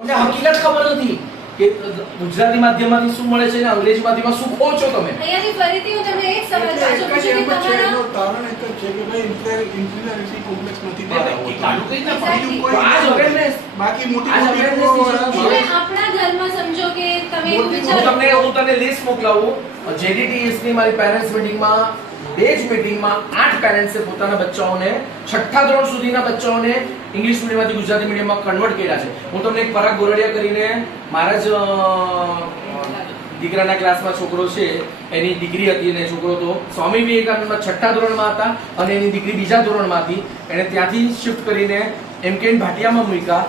તમને હકીકત ખબર નથી કે ગુજરાતી માધ્યમમાંથી શું મળે છે અને અંગ્રેજી માધ્યમમાં શું ખો છો તમે અહીંયાથી ફરીથી હું તમને એક સવાલ પાછો પૂછું કે તમારા કારણ એક છે કે ભાઈ inferior- કોમ્પ્લેક્સ નથી. કાઢું કઈ ના. બીજું કોઈ તો આ જ નથી. awareness. બાકી મોટી મોટી આપણા ઘરમાં સમજો કે તમે એવું વિચારો તમને હું તમને લિસ્ટ મોકલાવું જેડીટીએસની મારી પેરેન્ટ્સ મીટિંગમાં બે જ મીટિંગમાં આઠ પેરેન્ટ્સે પોતાના બચ્ચાઓને છઠ્ઠા ધોરણ સુધીના બચ્ચાઓને ઇંગ્લિશ મીડિયમમાંથી ગુજરાતી મીડિયમમાં કન્વર્ટ કર્યા છે. હું તમને એક પરાગ ગોરડિયા કરીને મારા જ દીકરાના ક્લાસમાં છોકરો છે, એની દીકરી હતી અને છોકરો તો સ્વામી વિવેકાનંદમાં છઠ્ઠા ધોરણમાં હતા અને એની દીકરી બીજા ધોરણમાં હતી એણે ત્યાંથી શિફ્ટ કરીને એમ કે ભાટિયામાં મૂક્યા.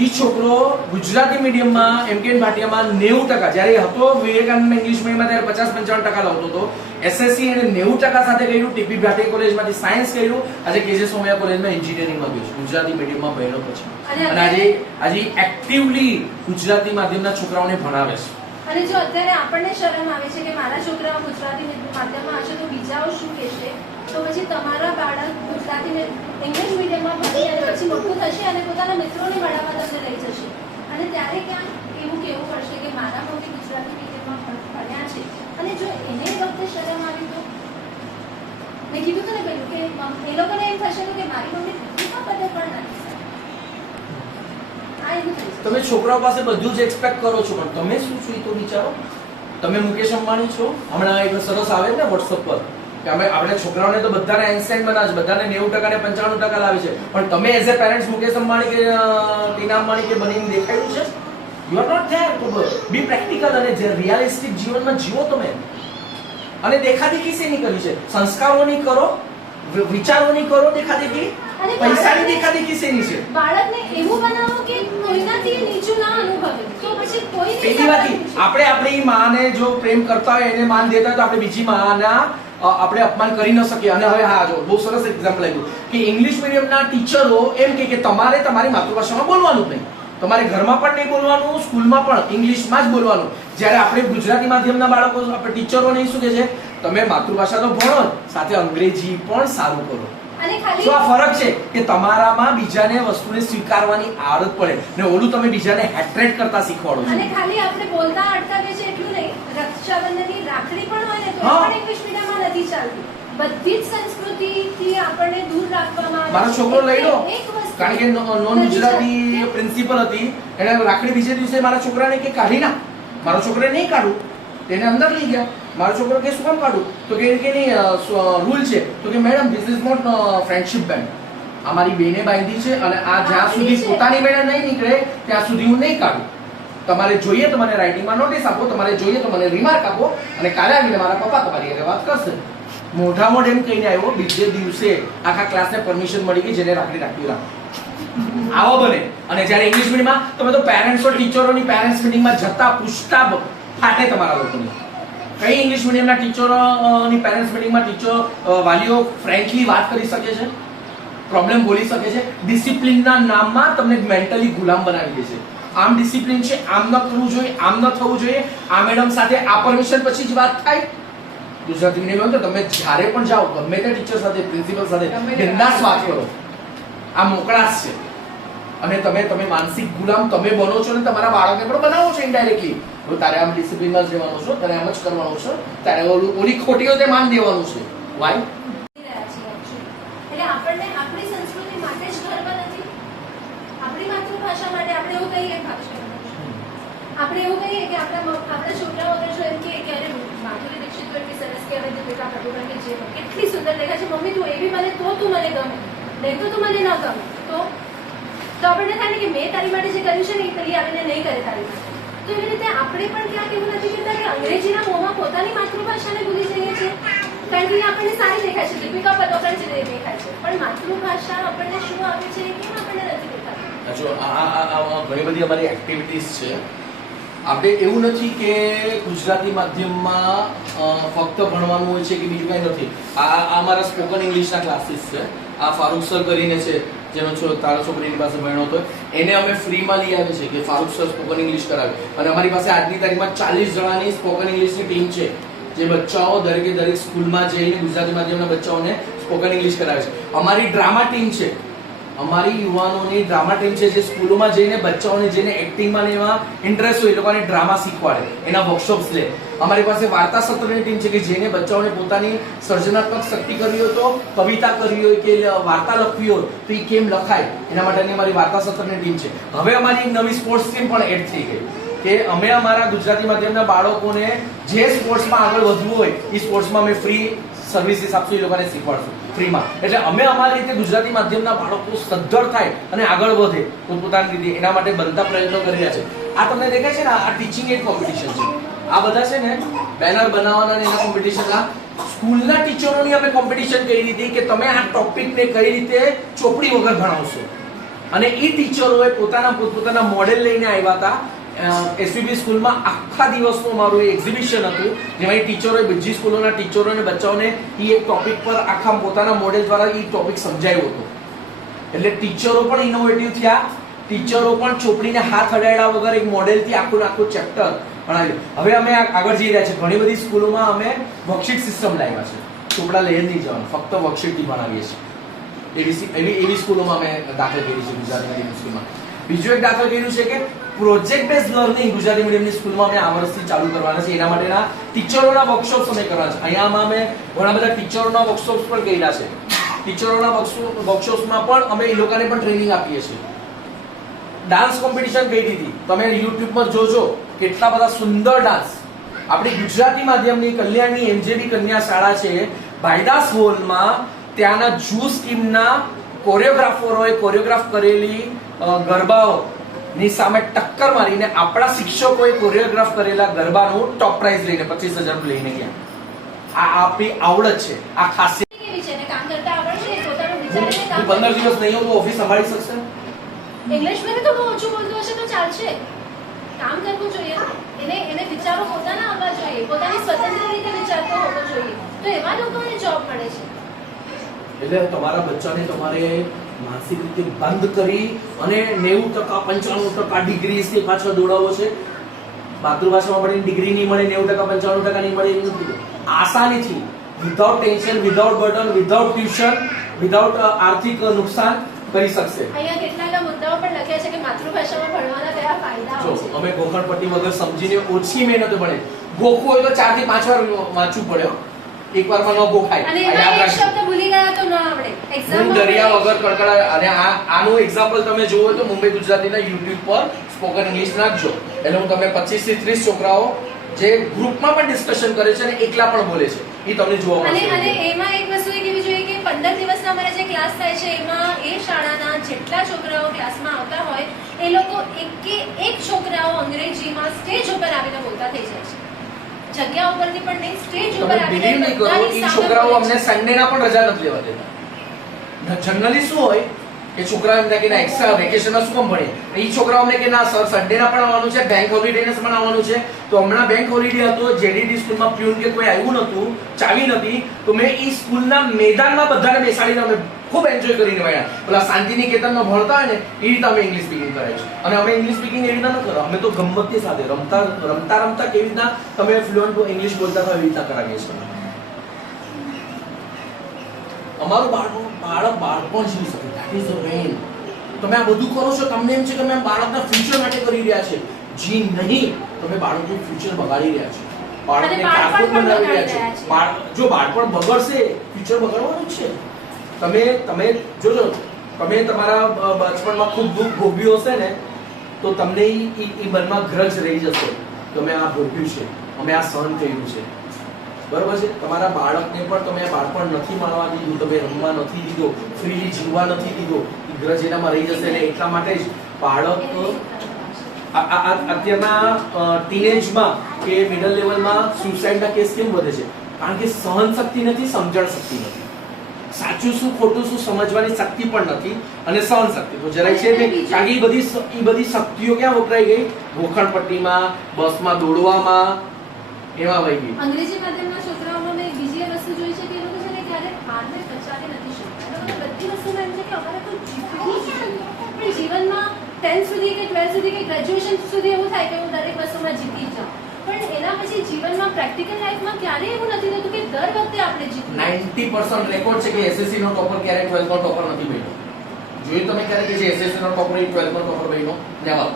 ઈ છોકરો ગુજરાતી મીડિયમમાં એમ કે ભાટિયામાં નેવું ટકા જ્યારે હતો વિવેકાનંદ ઇંગ્લિશ મીડિયમમાં ત્યારે પચાસ પંચાવન ટકા લાવતો હતો. એસએસસી એને નેવું ટકા સાથે કર્યું ટીપી ભાટિયા કોલેજમાંથી સાયન્સ કર્યું. આજે કેજે સોમયા કોલેજમાં એન્જિનિયરિંગમાં ગયું ગુજરાતી મીડિયમમાં ભણ્યો પછી. અને અને આજે આજે એક્ટિવલી ગુજરાતી માધ્યમના છોકરાઓને ભણાવે છે. અને જો અત્યારે આપણને શરમ આવે છે કે મારા છોકરાઓ ગુજરાતી માધ્યમમાં હશે તો બીજાઓ શું કહેશે? તો પછી તમારા બાળક ગુજરાતીને ઇંગ્લિશ મીડિયમમાં ભણી અને પછી મોટું થશે અને પોતાના મિત્રોને ભણાવવા તમને લઈ જશે. અને ત્યારે ક્યાંક એવું કહેવું પડશે કે મારા મમ્મી ગુજરાતી મીડિયમમાં ભણ- ભણ્યા છે. અને જો એને વખતે શરમ આવી તો? મેં કીધું હતું ને કે એ લોકોને એમ થશે કે મારી મમ્મી પદે પણ થઈ તમે છોકરાઓ પાસે બધું જ એક્સપેક્ટ કરો છો, પણ તમે શું છો એ તો વિચારો? તમે મુકેશ અંબાણી છો? હમણાં એક સરસ આવે ને વોટ્સઅપ પર. કે અમે આપણે છોકરાઓને તો બધાને એન્સેન્ટ બનાવે છે બધાને નેવું ટકા ને પંચાણું ટકા લાવે છે. પણ તમે as a parents Mukesh Ambani કે ટીના અંબાણી કે બનીને દેખાયું છે? You are not there to be practical અને જે રિયાલિસ્ટિક જીવનમાં જીવો તમે. અને દેખાદેખી શેની કરી છે? સંસ્કારોની કરો વિચારોની કરો દેખાદેખી? પૈસાની દેખાદેખી શેની છે? બાળકને એવું બનાવો કે કોઈનાથી નીચું ના અનુભવે. તો પછી કોઈ પહેલી વાત આપણે આપણી માને જો પ્રેમ કરતા હોય એને માન દેતા હોય તો આપણે બીજી માના આપણે અપમાન કરી ન શકીએ. અને હવે હા જો બહુ સરસ એક્ઝામ્પલ આવ્યું કે ઇંગ્લિશ મીડિયમના ટીચરો એમ કે તમારે તમારી માતૃભાષામાં બોલવાનું નહીં. તમારે ઘરમાં પણ નહીં બોલવાનું સ્કૂલમાં પણ ઇંગ્લિશમાં જ બોલવાનું. જ્યારે આપણે ગુજરાતી માધ્યમના બાળકો આપણે ટીચરોને શું કહે છે? તમે માતૃભાષા તો ભણો સાથે અંગ્રેજી પણ સારું કરો. શું આ ફરક છે કે તમારામાં બીજાને વસ્તુને સ્વીકારવાની આદત પડે ને ઓલું તમે બીજાને હેટ્રેટ કરતા શીખવાડો અને ખાલી આપણે બોલતા અટકાવીએ છીએ એટલું નહીં. રક્ષાબંધનની રાખડી પણ હોય ને તો. પણ ઇંગ્લિશ ચાલતી બધી જ સંસ્કૃતિથી આપણને દૂર રાખવામાં આવે મારો છોકરો લઈ લો. કારણ કે નોન ગુજરાતી પ્રિન્સિપલ હતી. એને રાખડી બીજે દિવસે મારા છોકરાને કે કાઢી ના મારો છોકરાને નહીં કાઢું. તેને અંદર લઈ ગયા. મારો છોકરો કે શું કામ કાઢું? તો કે કે નહીં રૂલ છે. તો કે madam this is not friendship band અમારી બેને બાંધી છે અને આ જ્યાં સુધી. પોતાની બેને નહીં નીકળે ત્યાં સુધી હું નહીં કાઢું. તમારે જોઈએ તો મને રાઇટિંગમાં નોટિસ આપો. તમારે જોઈએ તો મને રિમાર્ક આપો. અને કાલે આવીને મારા પપ્પા તમારી વાત કરશે. મોઢા મોઢ એમ કહીને આવ્યો, બીજે દિવસે આખા ક્લાસને પરમિશન મળી ગઈ જેને રાખડી રાખવી રાખો. આવો બને અને જ્યારે ઇંગ્લિશ મીડિયમમાં તમે તો પેરેન્ટ્સો ટીચરોની પેરેન્ટ્સ મીટિંગમાં જતા પૂછતા ફાટે તમારા લોકોને. કઈ ઇંગ્લિશ મીડિયમના ટીચરોની પેરેન્ટ્સ મીટિંગમાં ટીચર વાલીઓ ફ્રેન્કલી વાત કરી શકે છે? પ્રોબ્લેમ બોલી શકે છે? ડિસિપ્લિનના નામમાં તમને મેન્ટલી ગુલામ બનાવી દે છે. આમ ડિસિપ્લિન છે, આમ ન કરવું જોઈએ, આમ ન થવું જોઈએ. આ મેડમ સાથે આ પરમિશન પછી જ વાત થાય. ગુજરાતી મીડિયમ તો તમે જ્યારે પણ જાઓ ગમે તે ટીચર સાથે પ્રિન્સિપલ સાથે તે બિંદાસ વાત કરો. આ મોકળાશ છે. અને તમે તમે માનસિક ગુલામ તમે બનો છો ને તમારા બાળકને પણ બનાવો છો ઇન્ડાયરેક્ટલી હવે તારે આમ ડિસિપ્લિનમાં જ રહેવાનું છે તારે આમ જ કરવાનું છે તારે ઓલું ઓલી ખોટી હોય તે માન દેવાનું છે. વાય. એટલે આપણને આપણી સંસ્કૃતિ માટે જ ગર્વ નથી. આપણી માતૃભાષા માટે આપણે એવું કહીએ આપણે એવું કહીએ કે આપણા આપણા છોકરાઓ જો એમ કે દીક્ષિત તો એટલી સરસ કહેવાય છે બેટા પ્રભુગણ કે જે કેટલી સુંદર દેખાય છે. મમ્મી, તું એવી મને તો તું મને ગમે. નહીં તો તું મને ન ગમે. તો તો આપણને થાય ને કે મેં તારી માટે જે કર્યું છે ને એ પેલી આવીને નહીં કરે તારી માટે. તો એવી રીતે આપણે પણ ક્યાંક એવું નથી કહેતા કે અંગ્રેજીના મોંમાં પોતાની માતૃભાષાને ભૂલી જઈએ છીએ. કારણ કે આપણને સારી દેખાય છે. દીપિકા પદોકર જે દેખાય છે. પણ માતૃભાષા આપણને શું આવે છે એ કેમ આપણને નથી દેખાતું? જો આ ઘણી બધી અમારી એક્ટિવિટીઝ છે. આપણે એવું નથી કે ગુજરાતી માધ્યમમાં ફક્ત ભણવાનું હોય છે કે બીજું કંઈ નથી. આ આ મારા સ્પોકન ઇંગ્લિશના ક્લાસીસ છે. આ ફારૂક સર કરીને છે, જેનો છો, તારો છોકરીની પાસે ભણ્યો હતો. એને અમે ફ્રીમાં લઈ આવે છે કે ફારૂક સર સ્પોકન ઇંગ્લિશ કરાવે. અને અમારી પાસે આજની તારીખમાં ચાલીસ જણાની સ્પોકન ઇંગ્લિશની ટીમ છે, જે બચ્ચાઓ દરેકે દરેક સ્કૂલમાં જઈને ગુજરાતી માધ્યમના બચ્ચાઓને સ્પોકન ઇંગ્લિશ કરાવે છે. અમારી ડ્રામા ટીમ છે. અમારી યુવાનોની ડ્રામા ટીમ છે, જે સ્કૂલોમાં જઈને, બચ્ચાઓને જેને એક્ટિંગમાં ને એમાં ઇન્ટરેસ્ટ હોય એ લોકોને ડ્રામા શીખવાડે, એના વર્કશોપ્સ લે. અમારી પાસે વાર્તા સત્રની ટીમ છે કે જેને બચ્ચાઓને પોતાની સર્જનાત્મક શક્તિ કરવી હોય તો કવિતા કરવી હોય કે વાર્તા લખવી હોય તો એ કેમ લખાય? એના માટેની અમારી વાર્તા સત્રની ટીમ છે. હવે અમારી નવી સ્પોર્ટ્સ ટીમ પણ એડ થઈ ગઈ કે અમે અમારા ગુજરાતી માધ્યમના બાળકોને જે સ્પોર્ટ્સમાં આગળ વધવું હોય એ સ્પોર્ટ્સમાં અમે ફ્રી સર્વિસીસ આપશું, એ લોકોને શીખવાડશું, ફ્રીમાં. એટલે અમે અમારી રીતે ગુજરાતી માધ્યમના બાળકો સદ્ધર થાય અને આગળ વધે, પોતપોતાની રીતે, એના માટે બનતા પ્રયત્નો કરી રહ્યા છે. આ તમને દેખાય છે ને, આ ટીચિંગ એડ કોમ્પિટિશન છે. આ બધા છે ને બેનર બનાવવાના ને એના કોમ્પિટિશનના સ્કૂલના ટીચરોની અમે કોમ્પિટિશન કરી હતી કે તમે આ ટોપિકને કઈ રીતે ચોપડી વગર ભણાવશો. અને એ ટીચરોએ પોતાના, પોતપોતાના મોડેલ લઈને આવ્યા હતા. એસવીબી સ્કૂલમાં આખા દિવસનું મારું એક્ઝિબિશન હતું, જેમાં એ ટીચરોએ, બીજી સ્કૂલોના ટીચરો અને બચ્ચાઓને એ એક ટોપિક પર આખા પોતાના મોડેલ દ્વારા એ ટોપિક સમજાયો હતો. એટલે ટીચરો પણ ઇનોવેટિવ થયા, ટીચરો પણ ચોપડીને હાથ અડાડ્યા વગર એક મોડેલથી આખું આખું ચેપ્ટર ભણાવ્યું હવે અમે આગળ જઈ રહ્યા છે ઘણી બધી સ્કૂલોમાં અમે વર્કશીટ સિસ્ટમ લાવ્યા છે. ચોપડા લઈ નહીં જવાનું, ફક્ત વર્કશીટથી ભણાવીએ છીએ. એવી એવી એવી સ્કૂલોમાં અમે દાખલ કરી છે ગુજરાતી મીડિયમ સ્કૂલમાં. બીજું એક દાખલ કર્યું છે કે પ્રોજેક્ટ બેઝ લર્નિંગ ગુજરાતી મીડિયમની સ્કૂલમાં અમે આ વર્ષથી ચાલુ કરવાના છે એના માટેના ટીચરોના વર્કશોપ્સ અમે કરવાના છે અહીંયામાં અમે ઘણા બધા ટીચરોના વર્કશોપ્સ પણ કર્યા છે. ટીચરોના વર્કશોપ્સમાં પણ અમે એ લોકોને પણ ટ્રેનિંગ આપીએ છીએ. ડાન્સ કોમ્પિટિશન કરી હતી? તમે યુટ્યુબમાં જોજો, કેટલા બધા સુંદર ડાન્સ આપણી ગુજરાતી માધ્યમની કલ્યાણની એમજેબી કન્યા શાળા છે. ભાઈદાસ હોલમાં ત્યાંના જૂસ ટીમના કોરિયોગ્રાફરોએ કોરિયોગ્રાફ કરેલી ગરબાઓ. ની સામે ટક્કર મારીને આપણા શિક્ષકોએ કોરિયોગ્રાફ કરેલા ગરબાનું ટોપ પ્રાઇઝ લઈને પચીસ હજાર લઈને ગયા. આ આપણી આવડત છે આ ખાસિયત. હું પંદર દિવસ નહીં હોઉં તો ઓફિસ સંભાળી શકશે? ઇંગ્લિશ મેં તો બહુ ઓછું બોલતો હશે તો ચાલશે. કામ કરવું જોઈએ. એને એને વિચારો પોતાના આવવા જોઈએ. પોતાની સ્વતંત્ર રીતે વિચારતો હોવો જોઈએ. તો એવા લોકોને જોબ મળે છે. એટલે તમારા બચ્ચાને તમારે માનસિક રીતે બંધ કરી અને નેવું ટકા પંચાણું ટકા ડિગ્રી થી પાછળ દોડાવો છે. માતૃભાષામાં પણ ડિગ્રી નહીં મળે નેવું ટકા પંચાણું ટકા નહીં મળે એવું નથી. આસાનીથી without tension without burden without tuition without આર્થિક નુકસાન કરી શકશે. અહીંયા કેટલાક મુદ્દાઓ પણ લખ્યા છે કે માતૃભાષામાં ભણવાના કયા જો ફાયદાઓ છે? અમે ગોખણપટ્ટી વગર સમજીને ઓછી મહેનત ભણે. ગોખવું હોય તો ચારથી પાંચ વાર વાંચવું પડે. એક વારમાં ન ગોખાય. અને. શબ્દ તો ન આવડે એક્ઝામ દરિયા વગર કડકડા અને આ આનું એક્ઝામ્પલ તમે જોવો તો મુંબઈ ગુજરાતીના યુટ્યુબ પર સ્પોકન ઇંગ્લિશ નાખજો. એટલે હું તમને 25 થી 30 છોકરાઓ જે ગ્રુપમાં પણ ડિસ્કશન કરે છે અને એકલા પણ બોલે છે. એ તમને જોવા અને અને એમાં એક વસ્તુ એ કેવી જોઈએ કે પંદર દિવસના અમારા જે ક્લાસ થાય છે એમાં એ શાળાના જેટલા છોકરાઓ ક્લાસમાં આવતા હોય એ લોકો એકે એક છોકરાઓ અંગ્રેજીમાં સ્ટેજ ઉપર આવીને બોલતા થઈ જાય છે. જગ્યા ઉપરથી પણ નહીં સ્ટેજ ઉપર તમે બિલીવ નહીં કરો એ છોકરાઓ અમને સન્ડે ના પણ રજા નથી લેવા દેતા. જનરલી શું હોય? કે છોકરા એમ કે ના એક્સ્ટ્રા વેકેશનમાં શું કામ ભણીએ? એ છોકરાઓ અમને કે ના સર સન્ડે ના પણ આવવાનું છે બેંક હોલિડે ને પણ આવવાનું છે. તો હમણાં બેંક હોલિડે હતો જેડીડી સ્કૂલમાં પ્યુન કે કોઈ આવ્યું નતું ચાવી નથી તો મેં એ સ્કૂલના મેદાનમાં બધાને બેસાડીને અમે ખૂબ એન્જોય કરીને મળ્યા પેલા શાંતિ નિકેતનમાં ભણતા હોય ને એ રીતે અમે ઇંગ્લિશ સ્પીકિંગ કરાય છે. અને અમે ઇંગ્લિશ સ્પીકિંગ એવી રીતના ન કરો. અમે તો ગમતની સાથે રમતા રમતા રમતા કેવી રીતના તમે ફ્લુઅન્ટ ઇંગ્લિશ બોલતા હોય એવી રીતના કરાવીએ છીએ અમારું બાળપણ બાળક બાળપણ જીવી શકે ધેટ ઇઝ અ મેઇન તમે આ બધું કરો છો તમને એમ છે કે અમે બાળકના ફ્યુચર માટે કરી રહ્યા છે. જી નહીં. તમે બાળકનું ફ્યુચર બગાડી રહ્યા છો. બાળકને પણ બનાવી રહ્યા છે. જો બાળપણ બગડશે ફ્યુચર બગાડવાનું જ છે. તમે તમે જોજો, તમે તમારા બચપણમાં ખૂબ દુઃખ ભોગવ્યું હશે ને, તો તમને એ મનમાં ગ્રજ રહી જશે કે અમે આ ભોગ્યું છે, અમે આ સહન કર્યું છે. બરોબર છે? તમારા બાળકને પણ તમે બાળપણ નથી માણવા દીધું, તમે રમવા નથી દીધો, ફ્રીલી જીવવા નથી દીધો એ ગ્રજ એનામાં રહી જશે એટલે એટલા માટે જ બાળક અત્યારના ટીનેજમાં કે મિડલ લેવલમાં સુસાઇડના કેસ કેમ વધે છે? કારણ કે સહન શક્તિ નથી, સમજણ શક્તિ નથી. સાચું શું ખોટું શું સમજવાની શક્તિ પણ નથી અને સહન શક્તિ તો જરાય છે નહીં. કારણ કે એ બધી એ બધી શક્તિઓ ક્યાં વપરાઈ ગઈ? ગોખણપટ્ટીમાં બસમાં દોડવામાં એમાં વહી ગઈ. અંગ્રેજી માધ્યમના છોકરાઓમાં મેં બીજી વસ્તુ જોઈ છે કે એ લોકો છે ને ક્યારે હારને પચાવી નથી શકતા. બધી વસ્તુ એમ છે કે અમારે તો જીવનમાં ટેન્થ સુધી કે ટ્વેલ્થ સુધી કે ગ્રેજ્યુએશન સુધી એવું થાય કે હું દરેક વસ્તુમાં જીતી જાઉં. પણ એના પછી જીવનમાં પ્રેક્ટિકલ લાઈફમાં ક્યારેય એવું નથી થતું કે દર વખતે આપણે જીતવું. નાઇન્ટી પર્સન્ટ રેકોર્ડ છે કે એસએસસી નો ટોપર ક્યારે ટ્વેલ્થ નો ટોપર નથી બન્યો. જોયું તમે ક્યારે કે જે એસએસસી નો ટોપર ટ્વેલ્થ નો ટોપર બન્યો? નેવર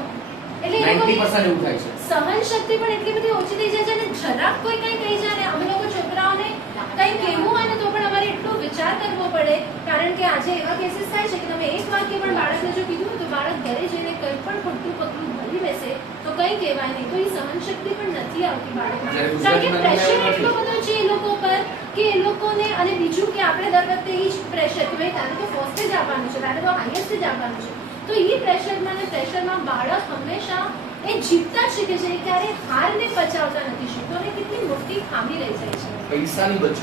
એટલે એ નાઇન્ટી લોકોની પર્સન્ટ એવું થાય છે. સહન શક્તિ પણ એટલી બધી ઓછી થઈ જાય છે અને જરાક કોઈ કંઈ કહી જાય ને અમે લોકો છોકરાઓને કંઈ કહેવું હોય ને તો પણ અમારે એટલો વિચાર કરવો પડે. કારણ કે આજે એવા કેસીસ થાય છે કે તમે એક વાક્ય પણ બાળકને જો કીધું તો બાળક ઘરે જઈને કંઈ પણ ખોટું કંઈ કહેવાય નહીં તો એ સહન શક્તિ પણ નથી આવતી બાળકમાં. કારણ કે પ્રેશર. એટલો બધો છે એ લોકો પર કે એ લોકોને અને બીજું કે આપણે દર વખતે એ જ પ્રેશર કે ભાઈ તારે તો ફર્સ્ટ જ આવવાનું છે તારે તો હાઈએસ્ટ જ આવવાનું છે. તો એ પ્રેશરમાં ને પ્રેશરમાં બાળક હંમેશા એ જીતતા શીખે છે ક્યારે હારને પચાવતા નથી શીખતો અને કેટલી મોટી ખામી રહી જાય છે. પૈસાની બચત.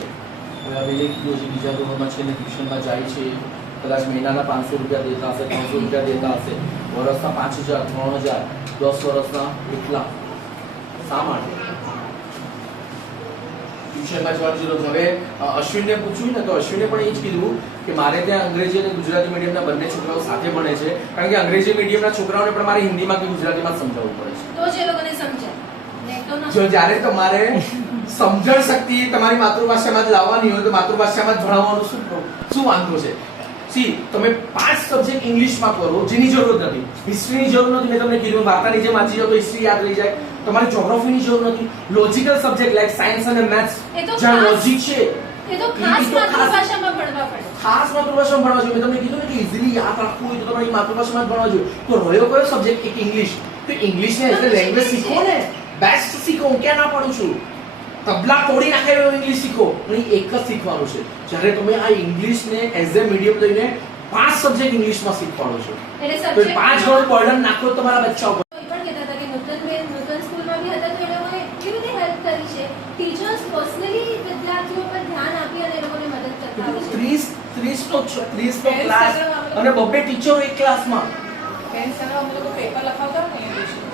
હવે આ બીજા ધોરણમાં છે ને ટ્યુશનમાં જાય છે કદાચ મહિનાના પાંચસો રૂપિયા દેતા હશે ત્રણસો રૂપિયા દેતા હશે વર્ષના પાંચ હજાર ત્રણ હજાર દસ વર્ષના એટલા. શા માટે? ટ્યુશનમાં જવાની જરૂર હવે અશ્વિનને પૂછ્યું ને તો અશ્વિને પણ એ જ કીધું કે મારે ત્યાં અંગ્રેજી અને ગુજરાતી મીડિયમના બંને છોકરાઓ સાથે ભણે છે. કારણ કે અંગ્રેજી મીડિયમના છોકરાઓને પણ મારે હિન્દીમાં કે ગુજરાતીમાં સમજાવવું પડે છે. તો જે લોકોને સમજાય. જો જ્યારે તમારે સમજણ શક્તિ તમારી માતૃભાષામાં જ લાવવાની હોય તો માતૃભાષામાં જ ભણાવવાનું શું શું વાંધો છે? સી તમે પાંચ સબ્જેક્ટ ઇંગ્લિશમાં કરો જેની જરૂર નથી. હિસ્ટ્રીની જરૂર નથી મેં તમને કીધું વાર્તાની જેમ વાંચી જાઓ તો હિસ્ટ્રી યાદ રહી જાય. તમારે જ્યોગ્રાફીની જરૂર નથી. લોજિકલ સબ્જેક્ટ લાઈક સાયન્સ અને મેથ્સ જ્યાં ખાસ- લોજિક છે એ તો ખાસ માતૃભાષામાં ભણવા પડે. ખાસ માતૃભાષામાં ભણવા જોઈએ. મેં તમને કીધું ને કે ઇઝીલી યાદ રાખવું હોય તો તમારી માતૃભાષામાં જ ભણવા જોઈએ. તો રહ્યો કયો સબ્જેક્ટ એક ઇંગ્લિશ તો ઇંગ્લિશને એઝ અ લેંગ્વેજ શીખો ને. બેસ્ટ શીખો. હું ક્યાં ના પડું છું? તબલા તોડી નાખે એવો ઇંગ્લિશ શીખો. નહીં એક જ શીખવાનું છે. જ્યારે તમે આ ઇંગ્લિશને એઝ અ મીડિયમ લઈને પાંચ સબ્જેક્ટ ઇંગ્લિશમાં શીખવાડો છો. એટલે તો પાંચ ગણું બર્ડન નાખો તમારા બચ્ચા ઉપર કહેતા હતા કે નૂતનબેન નૂતન સ્કૂલમાં બી હતા તો એ લોકોએ એટલી બધી હેલ્પ કરી છે? ટીચર્સ પર્સનલી વિદ્યાર્થીઓ પર ધ્યાન આપી અને એ લોકોને મદદ કરતા હોય છે. ત્રીસ ત્રીસ તો ત્રીસ તો ક્લાસ અને બબ્બે ટીચરો એક ક્લાસમાં બેન સર અમે લોકો પેપર લખાવતા ને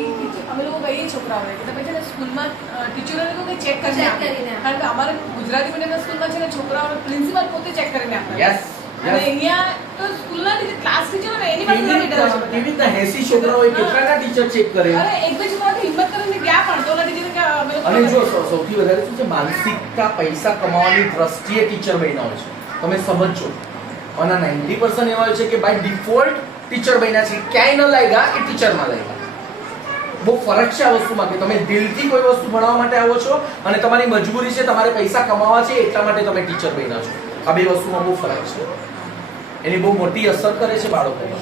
એ અમે લોકો કહીએ છોકરાઓને કે તમે છે ને સ્કૂલમાં ટીચરો લોકો કે ચેક કરીને આપો. કારણ કે અમારે ગુજરાતી મીડિયમના સ્કૂલમાં છે ને છોકરાઓને પ્રિન્સિપાલ પોતે ચેક કરીને આપે. યસ અને અહીંયા તો સ્કૂલના જે ક્લાસ ટીચર હોય ને એની પાસે કેવી ડર છે કેવી રીતના એસી છોકરાઓ કેટલાના ટીચર ચેક કરે? અરે એક બે છોકરાઓ હિંમત કરીને ક્યાં પણ તો ઓલા કે અને જો સૌથી વધારે શું છે માનસિકતા પૈસા કમાવાની દ્રષ્ટિએ ટીચર બન્યા હોય છે. તમે સમજો અને નાઇન્ટી પર્સન્ટ એવા હોય છે કે બાય ડિફોલ્ટ ટીચર બન્યા છે. ક્યાંય ન લાગ્યા એ ટીચરમાં લાગ્યા. બહુ ફરક છે આ વસ્તુમાં કે તમે દિલથી કોઈ વસ્તુ ભણાવવા માટે આવો છો અને તમારી મજબૂરી છે તમારે પૈસા કમાવા છે એટલા માટે તમે ટીચર બન્યા છો. આ બે વસ્તુમાં બહુ ફરક છે. એની બહુ મોટી અસર કરે છે બાળકો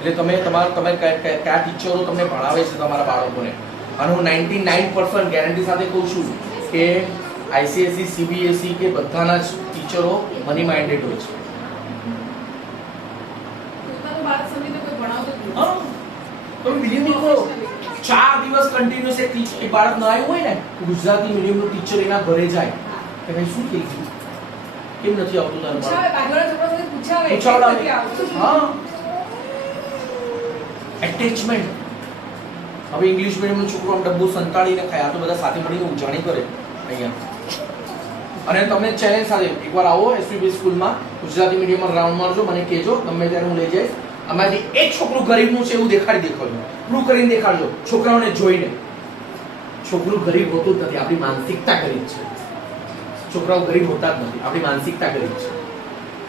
એટલે તમે તમારા તમે કયા- ટીચરો તમને ભણાવે છે તમારા બાળકોને? અને હું નાઇન્ટી નાઇન પર્સન્ટ ગેરંટી સાથે કહું છું કે આઈસીએસસી સીબીએસઈ કે બધાના જ ટીચરો મની માઇન્ડેડ હોય છે. તમે બિલીવ કરો. ચાર દિવસ કન્ટિન્યુઅસ એ ટીચર એ બાળક ન આવ્યું હોય ને ગુજરાતી મીડિયમનું ટીચર એના ઘરે જાય. કે ભાઈ શું થઈ ગયું કેમ નથી આવતું તારું બાળક? પૂછાવે. હા. એટેચમેન્ટ હવે ઇંગ્લિશ મીડિયમનું છોકરો આમ ડબ્બો સંતાડીને ખાય આ તો બધા સાથે મળીને ઉજાણી કરે અહીંયા. અને તમે ચેલેન્જ સાથે એકવાર આવો એસપીબી સ્કૂલમાં ગુજરાતી મીડિયમમાં રાઉન્ડ મારજો મને કહેજો ગમે ત્યારે હું લઈ જઈશ. અમારી એક છોકરું ગરીબનું છે એવું દેખાડી દેખાડજો. પ્રૂવ કરીને દેખાડજો, છોકરાઓને જોઈને. છોકરું ગરીબ હોતું જ નથી, આપણી માનસિકતા ગરીબ છે. છોકરાઓ ગરીબ હોતા જ નથી, આપણી માનસિકતા ગરીબ છે.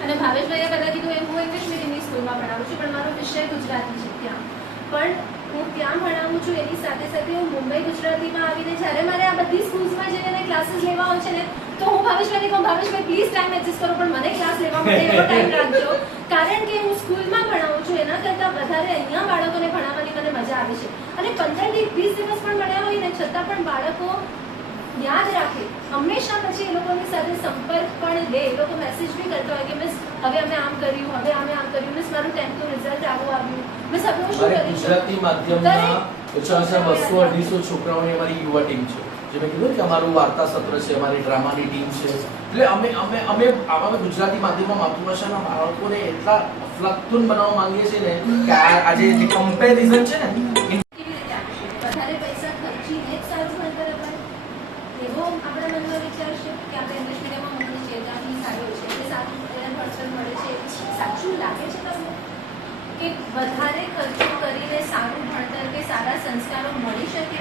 અને ભાવેશભાઈએ પહેલા કીધું એમ હું ઇંગ્લિશ મીડિયમની સ્કૂલમાં ભણાવું છું, પણ મારો વિષય ગુજરાતી છે ત્યાં. પણ હું ત્યાં ભણાવું છું એની સાથે સાથે હું મુંબઈ ગુજરાતીમાં આવીને જ્યારે મારે આ બધી સ્કૂલ્સમાં જઈને ક્લાસીસ લેવા હોય છે ને તો હું ભાવેશભાઈને કહું ભાવેશભાઈ પ્લીઝ ટાઈમ એડજસ્ટ કરો પણ મને ક્લાસ લેવા માટે એવો ટાઈમ રાખજો. કારણ કે હું સ્કૂલમાં ભણાવું છું એના કરતાં વધારે અહીંયા બાળકોને ભણાવવાની મને મજા આવે છે. અને પંદરથી વીસ દિવસ પણ ભણ્યા હોય ને છતાં પણ બાળકો યાદ રાખે. હંમેશા પછી એ લોકોની સાથે સંપર્ક પણ લે. એ લોકો મેસેજ બી કરતા હોય કે મિસ હવે અમે આમ કર્યું હવે અમે આમ કર્યું. મિસ મારું ટેન્થનું રિઝલ્ટ આવું આવ્યું. શું ગુજરાતી માધ્યમના ઓછા ઓછા બસો અઢીસો છોકરાઓની અમારી યુવા ટીમ છે. જે મેં કીધું કે અમારું વાર્તા સત્ર છે અમારી ડ્રામાની ટીમ છે. એટલે અમે અમે અમે અમે ગુજરાતી માધ્યમમાં માતૃભાષાના બાળકોને એટલા અફલાતુન બનાવવા માંગીએ છીએ ને કે આજે જે કમ્પેરિઝન છે ને કેવી રીતે આપશે વધારે પૈસા ખર્ચીને જ સારું ભણતર અપાય એવો આપણા મનમાં વિચાર છે કે આપણે ઇંગ્લિશ મીડિયમમાં મૂકીએ છીએ ત્યાંથી સારું છે એટલે સારું ભણતર મળે છે. સાચું લાગે છે તમને? કે વધારે ખર્ચો કરીને સારું ભણતર કે સારા સંસ્કારો મળી શકે?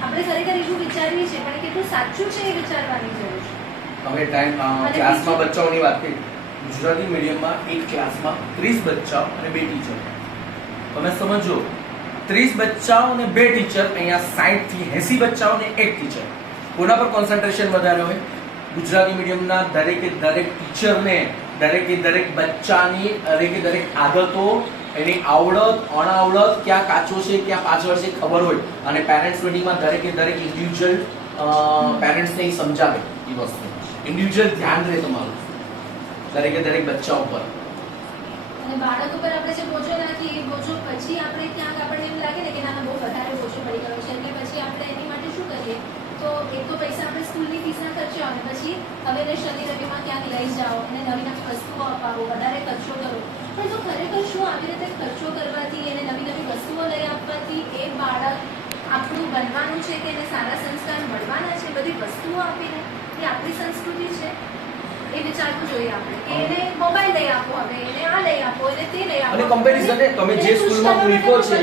આપણે ખરેખર એવું વિચારીએ છીએ પણ કેટલું સાચું છે એ વિચારવાની જરૂર છે. હવે ટાઈમ ક્લાસમાં બચ્ચાઓની વાત કરી ગુજરાતી મીડિયમમાં એક ક્લાસમાં ત્રીસ બચ્ચાઓ અને બે ટીચર તમે સમજો ત્રીસ બચ્ચાઓ અને બે ટીચર અહીંયા સાઠથી એસી બચ્ચાઓ અને એક ટીચર કોના પર કોન્સન્ટ્રેશન વધારે હોય? ગુજરાતી મીડિયમના દરેકે દરેક ટીચરને દરેકે દરેક બચ્ચાની, દરેકે દરેક આદતો, એની આવડત અણાવડત ક્યાં કાચો છે, ક્યાં પાછળ છે, ખબર હોય. અને પેરેન્ટ્સ મિટિંગમાં દરેકે દરેક ઇન્ડિવિજ્યુઅલ પેરેન્ટ્સને એ સમજાવે એ વસ્તુ. ઇન્ડિવિજ્યુઅલ ધ્યાન રહે તમારું. દરેકે દરેક બચ્ચા ઉપર. અને બાળક ઉપર આપણે જે બોજો નાખીએ બોજો પછી આપણે ક્યાંક આપણને એમ લાગે ને કે નાના બહુ વધારે બોજો પડી ગયો છે એટલે પછી આપણે એની માટે શું કરીએ તો એક તો પૈસા આપણે સ્કૂલની ફીસના ખર્ચે આવે. પછી હવે એને શનિ રવિમાં ક્યાંક લઈ જાઓ અને નવી નવી વસ્તુઓ અપાવો, વધારે ખર્ચો કરો. પણ તો ખરેખર શું આવી રીતે ખર્ચો કરવાથી, એને નવી નવી વસ્તુઓ લઈ આપવાથી એ બાળક આપણું બનવાનું છે કે એને સારા સંસ્કાર મળવાના છે, બધી વસ્તુઓ આપીને, એ આપણી સંસ્કૃતિ છે? એ વિચારવું જોઈએ આપણે કે એને મોબાઈલ લઈ આપો હવે એને આ લઈ આપો એને તે લઈ આપો. અને કમ્પેરિઝન તમે જે સ્કૂલમાં મૂકો છે.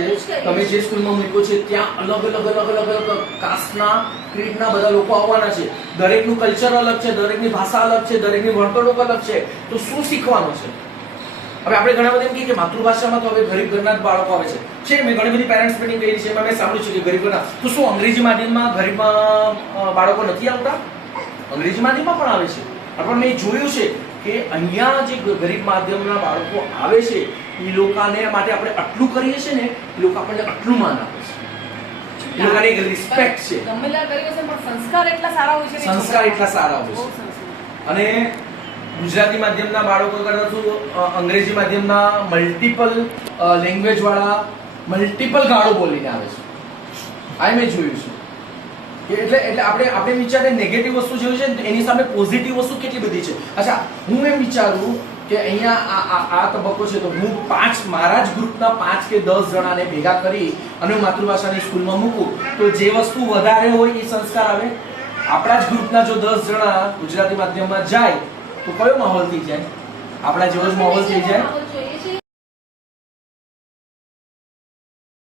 તમે જે સ્કૂલમાં મૂકો છે ત્યાં અલગ અલગ અલગ અલગ અલગ કાસ્ટના ક્રીડના બધા લોકો આવવાના છે. દરેકનું કલ્ચર અલગ છે દરેકની ભાષા અલગ છે દરેકની વર્તણૂક અલગ છે. તો શું શીખવાનું છે? હવે આપણે ઘણા બધા એમ કહીએ કે માતૃભાષામાં તો હવે ગરીબ ઘરના જ બાળકો આવે છે. છે મેં ઘણી બધી પેરેન્ટ્સ મીટિંગ કરી છે મેં સાંભળ્યું છે કે ગરીબ ઘરના. તો શું અંગ્રેજી માધ્યમમાં ગરીબમાં બાળકો નથી આવતા? અંગ્રેજી માધ્યમમાં પણ આવે છે. પણ મેં જોયું છે કે અહીંયા જે ગરીબ માધ્યમના બાળકો આવે છે એ લોકોને માટે આપણે આટલું કરીએ છીએ ને એ લોકો આપણને આટલું માન આપે છે. એ લોકોને એક રિસ્પેક્ટ છે. સંસ્કાર એટલા સારા હોય છે સંસ્કાર એટલા સારા હોય છે. અને ગુજરાતી માધ્યમના બાળકો કરતા શું અંગ્રેજી માધ્યમના મલ્ટિપલ લેંગ્વેજ વાળા મલ્ટિપલ ગાળો બોલીને આવે છે. આ મેં જોયું છે. એટલે એટલે આપણે આપણે વિચારે નેગેટિવ વસ્તુ જોઈ છે એની સામે પોઝિટિવ વસ્તુ કેટલી બધી છે? અચ્છા, હું એમ વિચારું કે અહીંયા આ આ તબક્કો છે, તો હું પાંચ, મારા જ ગ્રુપના પાંચ કે દસ જણાને ભેગા કરી અને માતૃભાષાની સ્કૂલમાં મૂકું. તો જે વસ્તુ વધારે હોય એ સંસ્કાર આવે. આપણા જ ગ્રુપના જો દસ જણા ગુજરાતી માધ્યમમાં જાય, તો કયો માહોલ થઈ જાય? આપણા જેવો જ માહોલ થઈ જાય?